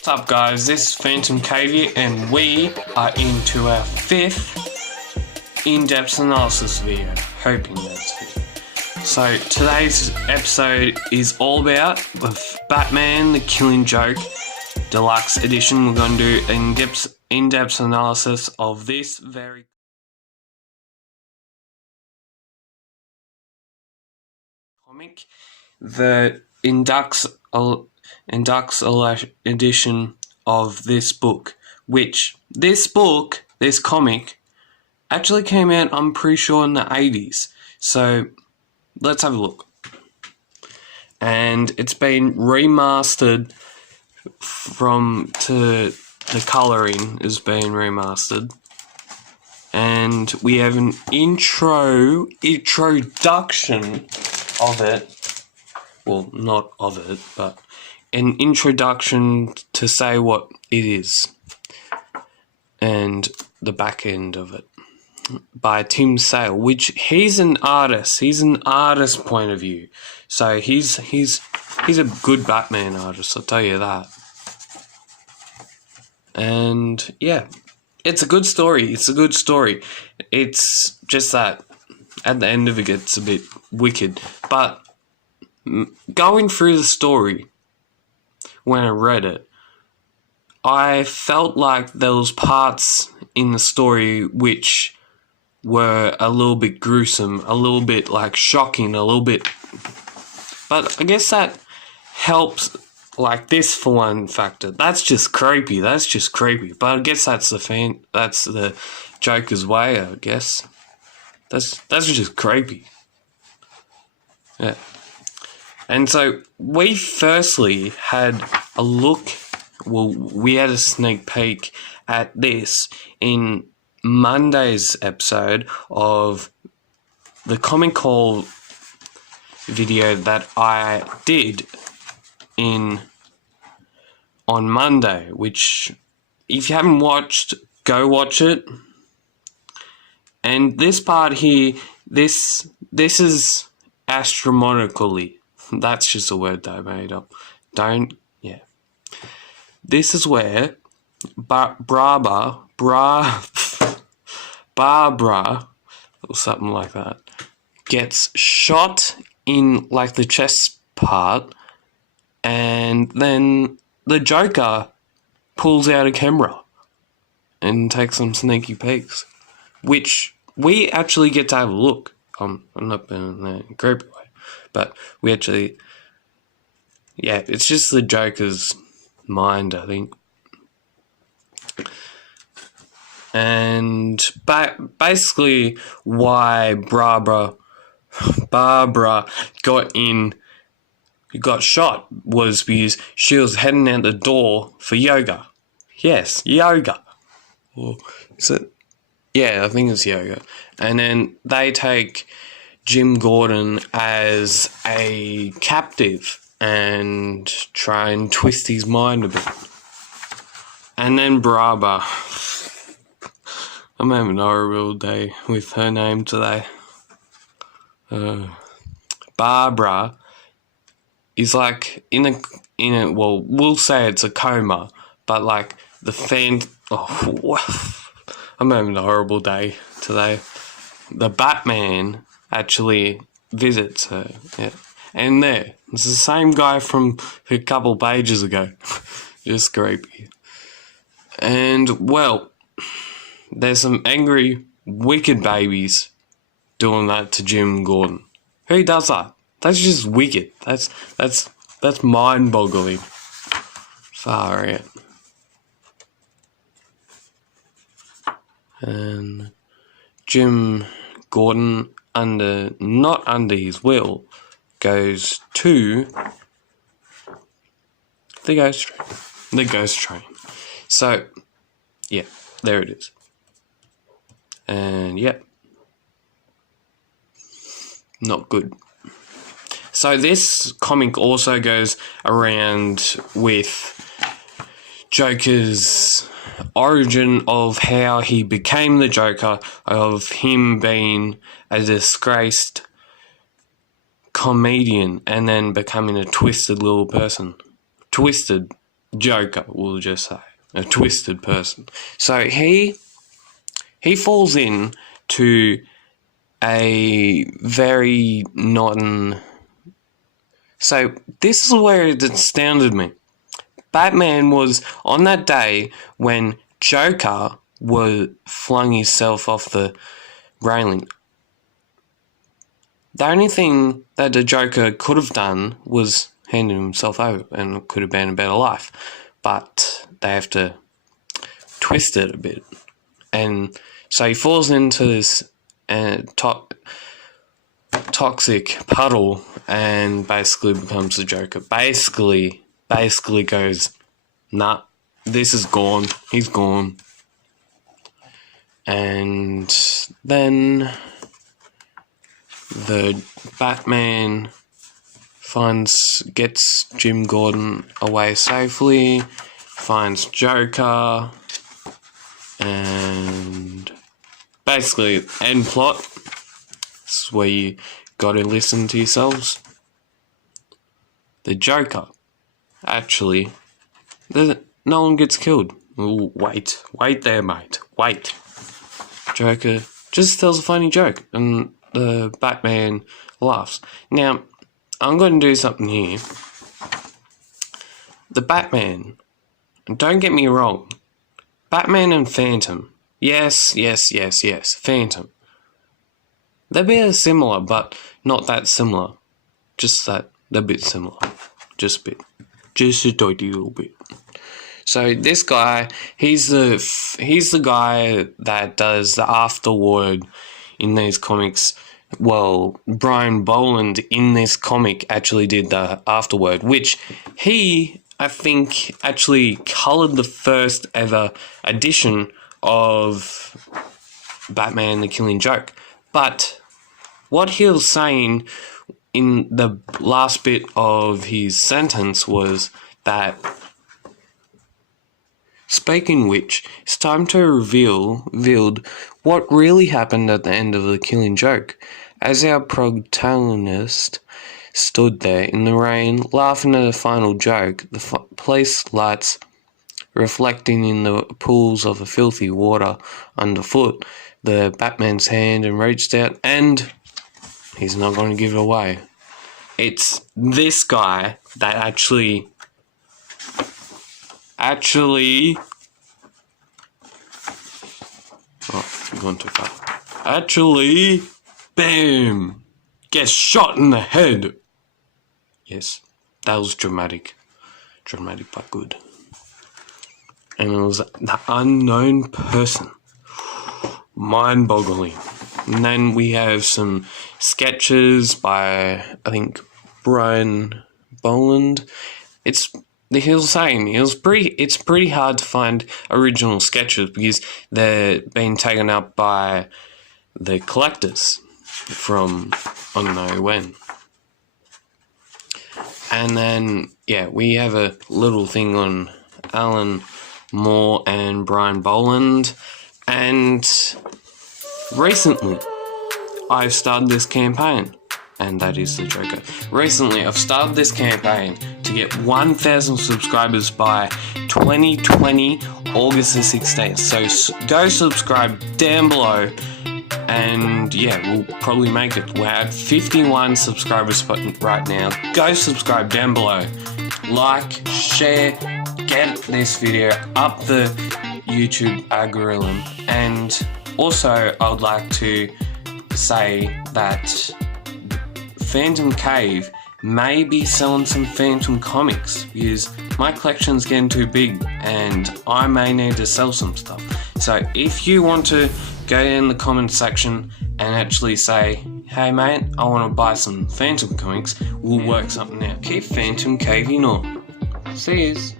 What's up guys, this is PhantomCave here, and we are into our 5th in-depth analysis video. Hoping that's it. So today's episode is all about the Batman the Killing Joke Deluxe Edition. We're going to do an in-depth analysis of this very comic. The Indux edition of this book, which this comic actually came out, I'm pretty sure, in the 80s. So let's have a look. And it's been remastered to the colouring has been remastered. And we have an introduction of it. Well, not of it, but an introduction to say what it is and the back end of it by Tim Sale, which he's an artist. He's an artist point of view. So he's a good Batman artist, I'll tell you that. And yeah, it's a good story. It's just that at the end of it gets a bit wicked. But going through the story, when I read it, I felt like there was parts in the story which were a little bit gruesome, a little bit like shocking, a little bit. But I guess that helps, like this for one factor. That's just creepy. But I guess that's the Joker's way. I guess that's just creepy. Yeah. And so we firstly had a look, we had a sneak peek at this in Monday's episode of the Comic Haul video that I did on Monday, which if you haven't watched, go watch it. And this part here, this is astronomically. That's just a word that I made up. This is where Barbara, or something like that, gets shot in like the chest part, and then the Joker pulls out a camera and takes some sneaky peeks, which we actually get to have a look. I'm not being in a creepy way. But we actually, yeah, it's just the Joker's mind, I think. And basically why Barbara got shot was because she was heading out the door for yoga. Yes, yoga. Or is it? Yeah, I think it's yoga. And then they take Jim Gordon as a captive and try and twist his mind a bit. And then Barbara, I'm having a horrible day with her name today. Barbara is like in a well, we'll say it's a coma, but like I'm having a horrible day today. The Batman actually visits her, yeah. And it's the same guy from a couple pages ago. Just creepy. And, well, there's some angry, wicked babies doing that to Jim Gordon. Who does that? That's just wicked. That's mind-boggling. Far out. And Jim Gordon, not under his will, goes to the ghost train. So, yeah, there it is. And, yeah, not good. So this comic also goes around with Joker's origin of how he became the Joker, of him being a disgraced comedian and then becoming a twisted little person. Twisted Joker, we'll just say. A twisted person. So he falls in to a very So this is where it astounded me. Batman was on that day when Joker flung himself off the railing. The only thing that the Joker could have done was handed himself over, and it could have been a better life. But they have to twist it a bit. And so he falls into this toxic puddle and basically becomes the Joker. Basically goes, nah, this is gone. He's gone. And then the Batman gets Jim Gordon away safely, finds Joker, and basically end plot. This is where you gotta listen to yourselves. The Joker, actually, no one gets killed. Ooh, wait there, mate, wait. Joker just tells a funny joke, and the Batman laughs. Now, I'm going to do something here. The Batman, don't get me wrong, Batman and Phantom, yes, Phantom. They're a bit similar, but not that similar. Just that, they're a bit similar. Just a bit. Just a tiny little bit. So this guy, he's the guy that does the afterword in these comics. Well, Brian Boland in this comic actually did the afterword, which he, I think, actually coloured the first ever edition of Batman the Killing Joke. But what he was saying in the last bit of his sentence was that, speaking which, it's time to revealed what really happened at the end of the Killing Joke, as our protagonist stood there in the rain, laughing at the final joke, the police lights reflecting in the pools of the filthy water underfoot, the Batman's hand and reached out, and he's not going to give it away. It's this guy that actually you've gone too far. Actually, bam, gets shot in the head. Yes, that was dramatic but good. And it was the unknown person. Mind-boggling. And then we have some sketches by, I think, Brian Boland. It's pretty hard to find original sketches because they're being taken up by the collectors from I don't know when. And then, yeah, we have a little thing on Alan Moore and Brian Boland. And recently, I've started this campaign. And that is the Joker. Recently, I've started this campaign to get 1,000 subscribers by 2020, August the 16th. So go subscribe down below. And yeah, we'll probably make it. We're at 51 subscribers right now. Go subscribe down below. Like, share, get this video up the YouTube algorithm. And also, I would like to say that PhantomCave may be selling some Phantom comics because my collection's getting too big and I may need to sell some stuff. So if you want to go in the comment section and actually say, hey mate, I want to buy some Phantom comics, we'll work something out. Keep Phantom caving on. See yous.